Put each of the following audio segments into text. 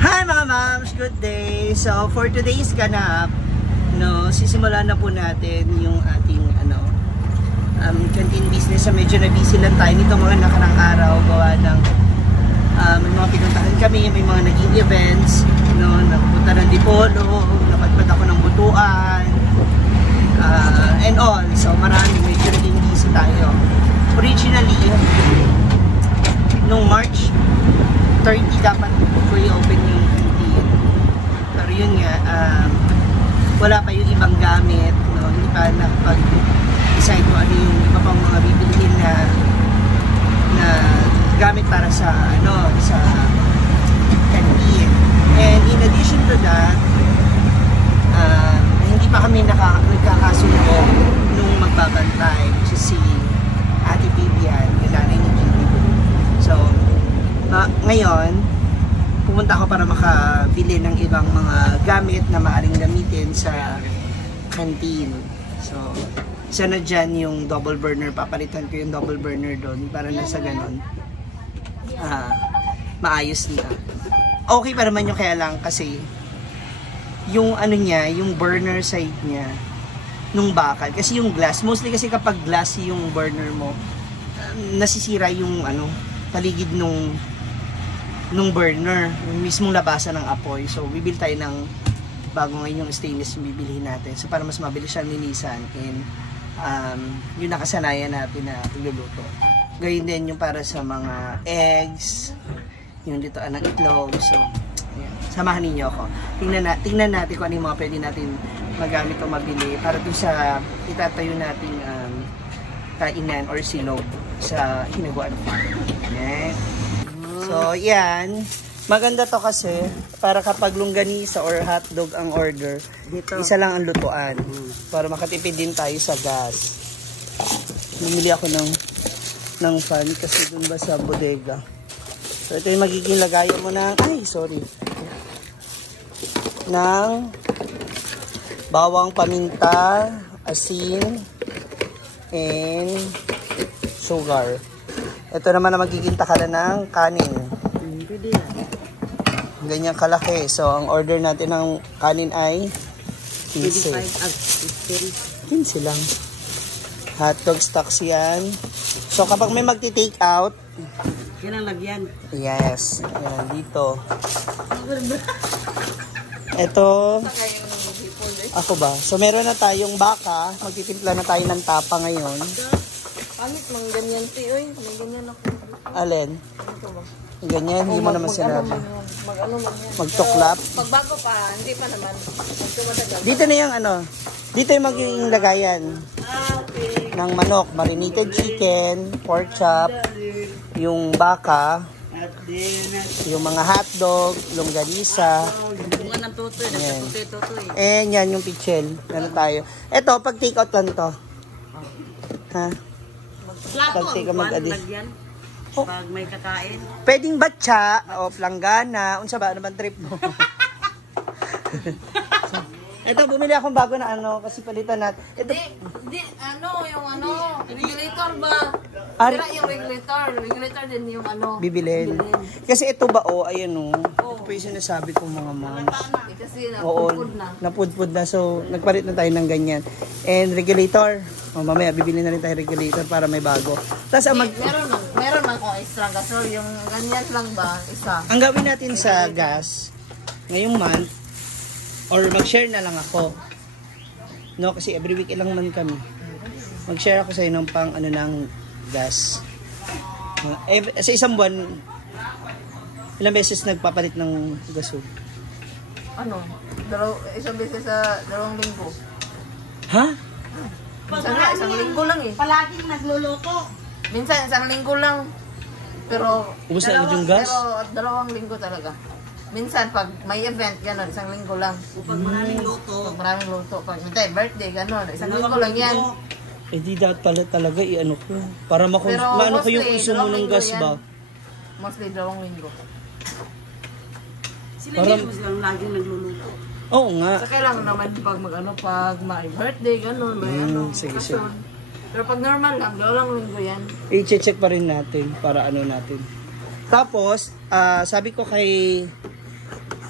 Hi mga moms! Good day! So for today's ganap, sisimulan na po natin yung ating canteen business. So medyo na busy lang tayo nito mga nakarang araw. Gawa ng may mga pinuntahan kami, may mga naging events. Nagpunta ng Dipolo, napadpad ako ng Butuan, and all. So marami, medyo naging busy tayo. Originally, nung March 30 dapat pre-open yung canteen. Pero yun nga, wala pa yung ibang gamit, hindi pa nakapag-decide kung ano yung iba pang mga bibilihin na gamit para sa canteen. And in addition to that, hindi pa kami nagkakasundo nung magbabantay, which is si Ate Vivian, yung nanay ni Gigi. So, ngayon, pumunta ako para makabili ng ibang mga gamit na maaaring gamitin sa canteen. So, isa na dyan yung double burner. Papalitan ko yung double burner doon para na sa ganon maayos na. Okay pa naman yung kaya lang kasi yung yung burner side niya nung bakal. Kasi yung glass, mostly kasi kapag glass yung burner mo, nasisira yung paligid nung burner, yung mismong labasan ng apoy. So, bibili tayo ng bago ngayon yung stainless yung bibilihin natin. So, para mas mabilis siyang linisan and yung nakasanayan natin na pagluluto. Gayun din yung para sa mga eggs, yung dito ng itlog. So, ayan. Samahan ninyo ako. Tingnan natin kung ano yung mga pwede natin magamit o mabili para dun sa itatayo nating kainan or silog sa Hinaguan Farm. Okay. So, yan. Maganda to kasi para kapag longganisa or hotdog ang order, dito isa lang ang lutuan. Para makatipid din tayo sa gas. Bumili ako ng fan kasi dun ba sa bodega. So, ito yung magiging lagayan mo ng, ng bawang, paminta, asin, and sugar. Ito naman na magiging takalan ng kanin. Pwede yan. Ganyan kalaki. So, ang order natin ng kanin ay 15. 15 lang. Hotdog stocks yan. So, kapag may magti-take out, yan ang lagyan. Yes. Yan, dito. Ito. Ako ba? So, meron na tayong baka. Magtitimpla na tayo ng tapa ngayon. Pangit mang ganyan, oy. May ganyan ako. Alin? Ito ba? Ganyan, hindi mo naman sinabi. Magtuklap. Pagbago pa, hindi pa naman. Dito na yung dito yung magiging lagayan. Okay. Ng manok, marinated chicken, pork chop, yung baka, yung mga hotdog, longganisa. Bunga ng tutoy, tutoy. And yan yung pichel. Ano tayo? Ito, pag take out lang to. Ha? Pag take out mag-adis. Pag may kakain. Pwedeng batsa o planggana. Unsa ba? Ano bang trip mo? Ito, bumili akong bago na kasi palitan natin. Ito. Regulator ba? Sira yung regulator. Regulator din yung bibilin. Kasi ito ba, ayan ito po yung sinasabi ko mga moms. Kasi napudpud na. Napudpud na. So, nagpalit na tayo ng ganyan. And regulator. Mamaya, bibili na rin tayo regulator para may bago. Tapos, meron man kung extra gasol. Yung ganyan lang ba? Isa. Ang gawin natin sa gas, ngayong month, or mag-share na lang ako. Kasi every week lang man kami. Mag-share ako sa inyo ng pang ng gas. Sa isang buwan, ilang beses nagpapalit ng gasol? Isang beses sa 2 linggo. Ha? Minsan nga, 1 linggo lang Palaging nagluluto. Minsan, 1 linggo lang. Pero, ubus na yung gas? Pero, 2 linggo talaga. Minsan, pag may event, gano'n, 1 linggo lang. Pag maraming luto. Pag maraming luto. Pag birthday, gano'n, 1 linggo lang yan. Di dapat pala talaga ko. Para maano ko yung consumo ng gas ba? Mostly 2 linggo. Sila lang laging nagluluto. Oo nga. Sa kailangan naman pag may birthday, gano'n, may sige. Pero pag normal lang, 2 linggo yan. I-check pa rin natin para natin. Tapos, sabi ko kay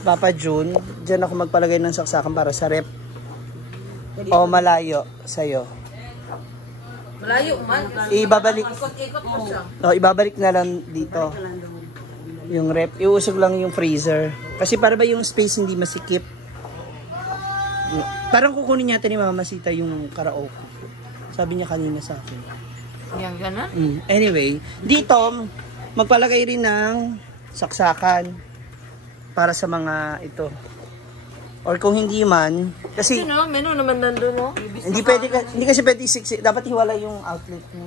Papa June, dyan ako magpalagay ng saksakan para sa rep. O malayo sa'yo. Malayo man. Ibabalik. Ikot mo siya. O, ibabalik na lang dito. Yung rep. Iusog lang yung freezer. Kasi para ba yung space hindi masikip. Parang kukunin yata ni Mama Sita yung karaoke. Sabi niya kanina sa akin. Yan, gano'n? Anyway, dito, magpalagay rin ng saksakan para sa mga ito. Or kung hindi man, kasi Ano, menu naman nandun, no? hindi pwede, hindi kasi pwede dapat hiwala yung outlet mo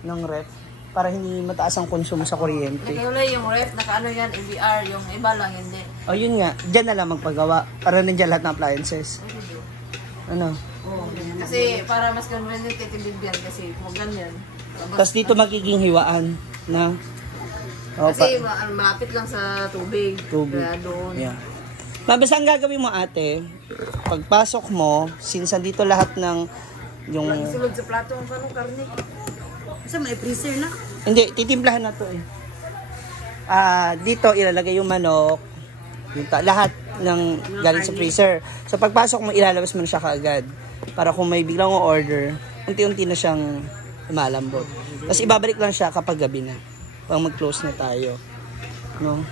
ng ref para hindi mataas ang konsumo sa kuryente. Nakaulay yung ref, nakaano yan, EBR, yung iba lang hindi. O yun nga, dyan na lang magpagawa para nandiyan lahat ng appliances. Ano? Oo. Kasi para mas convenient kay Tibibyan kasi kung ganyan. Tapos dito magiging hiwaan na. O, Kasi malapit lang sa tubig. Tubig. Kaya doon. Yeah. Basta ang gagawin mo ate, pagpasok mo, since dito lahat ng yung... Sulod sa plato ang kanong karne. Kasi may freezer na. Hindi, titimplahan na to eh. Dito ilalagay yung manok, yung lahat ng galing sa freezer. So pagpasok mo, ilalabas mo na siya kaagad. Para kung may biglang order, unti-unti na siyang lumalambot. Tapos ibabalik lang siya kapag gabi na. Pag mag-close na tayo. No?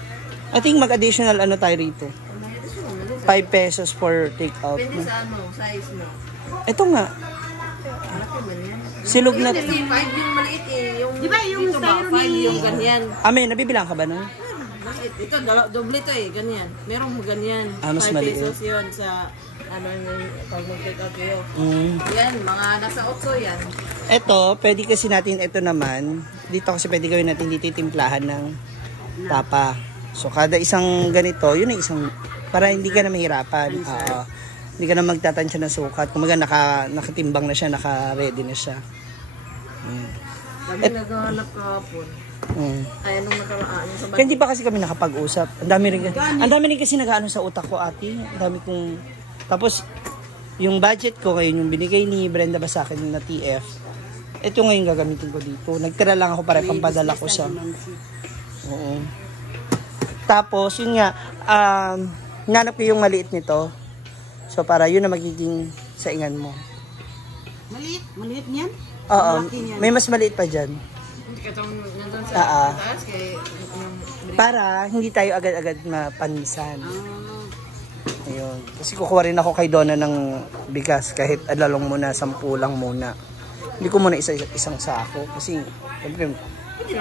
I think mag-additional ano tayo rito. 5 pesos for take-out. Depende sa ano, size mo. Ito nga. Malaki ba yan? Silog na. Kasi 5 yung maliit eh. Yung, Di ba yung dito ba, styro 5 yung ganyan. May nabibilang ka ba nun? Maliit. Ito, doble to eh, ganyan. Merong ganyan. Mas 5 maliit. pesos yun sa ano yung pag mag-take out kayo. Yan, mga nasa 8 yan. Ito, pwede kasi natin ito naman. Dito kasi pwede gawin natin dito timplahan ng tapa. So kada isang ganito, yun ang isang para hindi ka na mahirapan. Hindi ka na magtatansya ng sukat. Kumaga nakatimbang na siya, naka-ready na siya. Kami naghahanap kahapon. Ay, anong nakaraan sa Kaya hindi pa kasi kami nakapag-usap. Ang dami rin kasi nag-ano sa utak ko, ate. Ang dami kong... Tapos, yung budget ko, ngayon yung binigay ni Brenda ba sa akin na TF, ito ngayon gagamitin ko dito. Nagtira lang ako para pampadala ko siya. Oo. Tapos, yun nga, nanap ko yung maliit nito. So, para yun na magiging saingan mo. Maliit? Maliit niyan? Oo, may mas maliit pa dyan. Hindi ka itong nandun sa taas kay yung... Para hindi tayo agad-agad mapanisan. Ayun. Kasi kukuha rin ako kay Donna ng bigas kahit alalong muna, 10 lang muna. Hindi ko muna isang sako kasi siyempre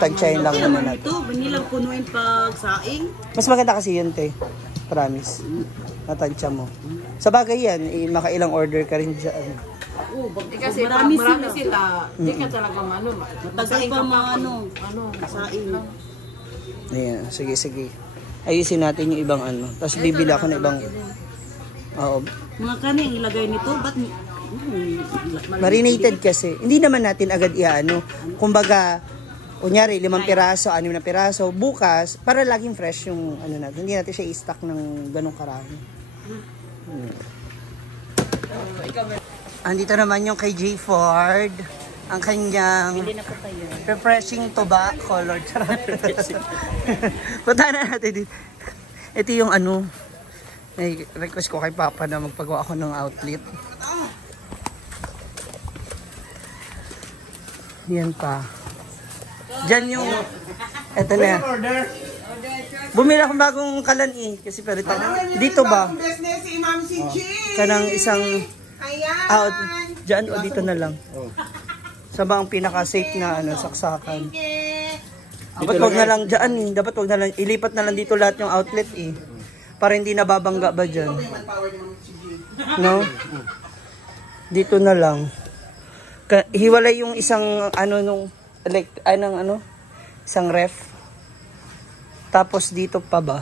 tansyahin lang muna natin. Ito, binilang punuin pag saing. Mas maganda kasi yun, te. Promise. Natansya mo. Sa bagay yan, makailang order ka rin dyan. Kasi marami sila. Hindi ka talaga Matagal pa mga saing. Ayan, sige. Ayusin natin yung ibang ano. Tapos bibili ako ng ibang... Oo. Mga kani ang ilagay nito, ba't Marinated kasi. Hindi naman natin agad iano. Kumbaga, kunyari, 5 piraso, 6 na piraso. Bukas, para laging fresh yung ano natin. Hindi natin siya i-stack ng ganong karami. Andito naman yung kay J. Ford. Ang kanyang refreshing tuba color. Punta na natin dito. Ito yung ano, may request ko kay Papa na magpagawa ako ng outlet. Yan pa. Diyan yung, eto na. Bumili akong bagong kalan eh. Kasi pero dito ba? Kanang isang out. Diyan o dito na lang. Sa ba ang pinaka-safe na ano, saksakan. Dapat wag na lang dyan eh. Dapat wag na lang. Ilipat na lang dito lahat yung outlet eh. Para hindi nababangga ba dyan. No? Dito na lang. Hiwalay yung isang ano nung isang ref. Tapos dito pa ba?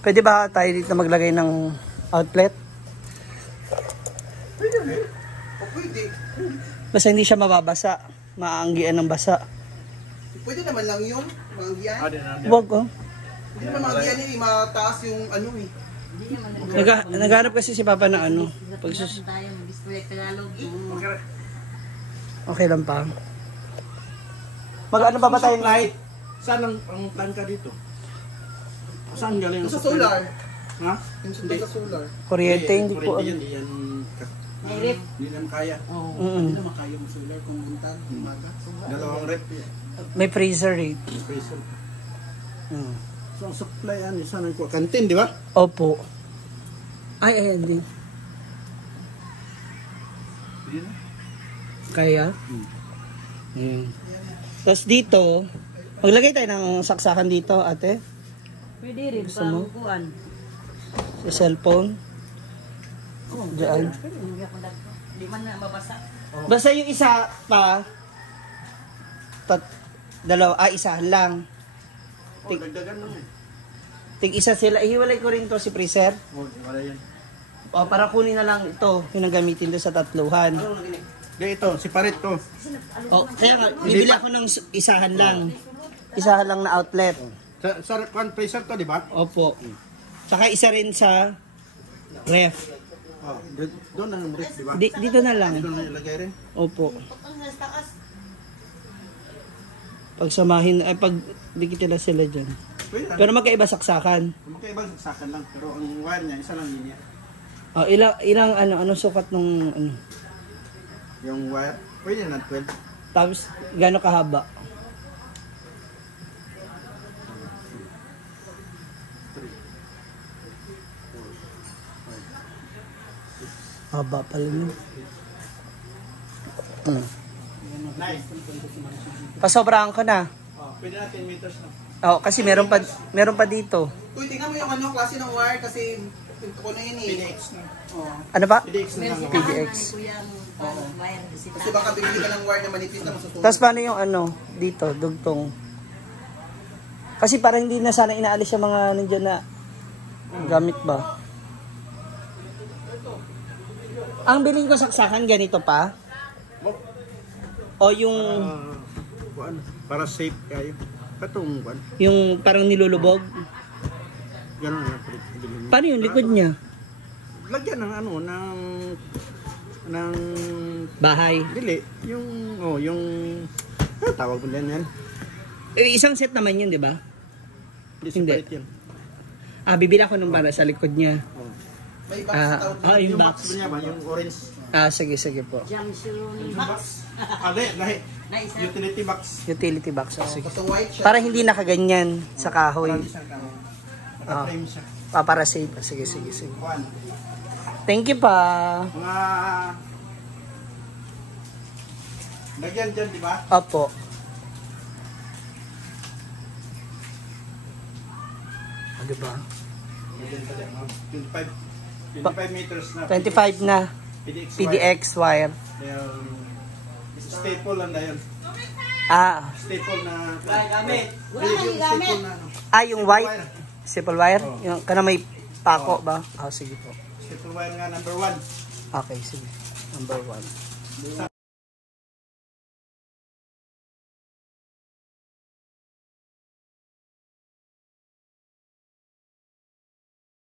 Pwede ba tayo dito maglagay ng outlet? Pwede. Basta hindi siya mababasa. Maanggian ng basa. Pwede naman lang yun. Maanggian. Huwag ko. Hindi naman maanggian yun. Mataas yung ano eh. Naghanap kasi si Papa na ano. Okay lang pa. Mag-ano pa ba tayo? Light. Saan ang planta dito? Saan galing? Sa solar. Ha? Yung sa solar. Kuryente, hindi po. Hindi yan. May rep. Hindi naman kaya. Mm. Hindi naman kaya yung solar kung buntag, umaga. Dalawang rep. May freezer eh. Peso. Mm. So, ang supply yan, isa na ko. Kantin, di ba? Opo. Ay, ayan din. Kaya? Mm. Tapos dito, maglagay tayo ng saksakan dito, ate. Pwede rin Gusto mo? pang kuan. Sa cellphone. Diyan. Hindi man na mabasa. Basta yung isa pa, isa lang. Oh, dagdagan mo eh. Tig isa sila. Ihiwalay ko rin to si freezer. Oh, wala yan. O, para kunin na lang ito, yung gamitin doon sa tatluhan. Di ito, separate to. O, kaya nga, bibili ako ng isahan lang. Isahan lang na outlet. Sa freezer to, di ba? Opo. Saka isa rin sa ref. Oh, doon ang rep, di ba? Dito na lang. Doon na ilagay rin. Opo. Pagsamahin, ay pag dikit na sila dyan. Pwede lang. Pero magkaiba saksakan. Magkaibang saksakan lang, pero ang wire niya, isa lang linya. O, ilang ano sukat nung ano. Yung wire, pwede na 12. Tapos, gaano kahaba? Haba pala yun. Nice. Pasobrahan ko na. Oh, pwede na 10 meters na. Oo, kasi meron pa dito. Uy, tingnan mo yung ano, klase ng wire kasi ko na yun eh. PDX na. Oh. Ano ba? PDX na lang. PDX. Kasi baka bibili ka ng wire na manipis na masusunod. Tapos paano yung ano, dito, dugtong? Kasi parang hindi na sana inaalis yung mga nandiyan na gamit ba? Ang biling ko saksakan ganito pa? O yung Kuan, para safe kayo. Katong kuan. yung parang nilulubog? Ganun na bilhin. Paano yung likod niya? Lagyan ng ano, ng Bahay. dili, yung tawag mo din yan. Isang set naman yun, di ba? Hindi. Separate yan. Bibili ako nung para sa likod niya. Oh. May box tawag. Yung Yung box box. niya ba, yung orange. Sige po. Junction Yung box. lahi. Utility box. Utility box. Sige. Basta white siya. Para hindi nakaganyan sa kahoy. Parang isang kamo. Naka-frame siya. Para safe. Sige. Kuan. Thank you pa. Mga lagyan dyan, di ba? Opo. Diba? Lagyan pa dyan, 25 meters na. 25 na. PDX wire. Staple lang na yun. Staple na. Gamit. Yung staple na. Yung white. Simple wire? Yung kana may pako ba? Sige po. Staple wire nga number 1. Okay, sige. Number 1.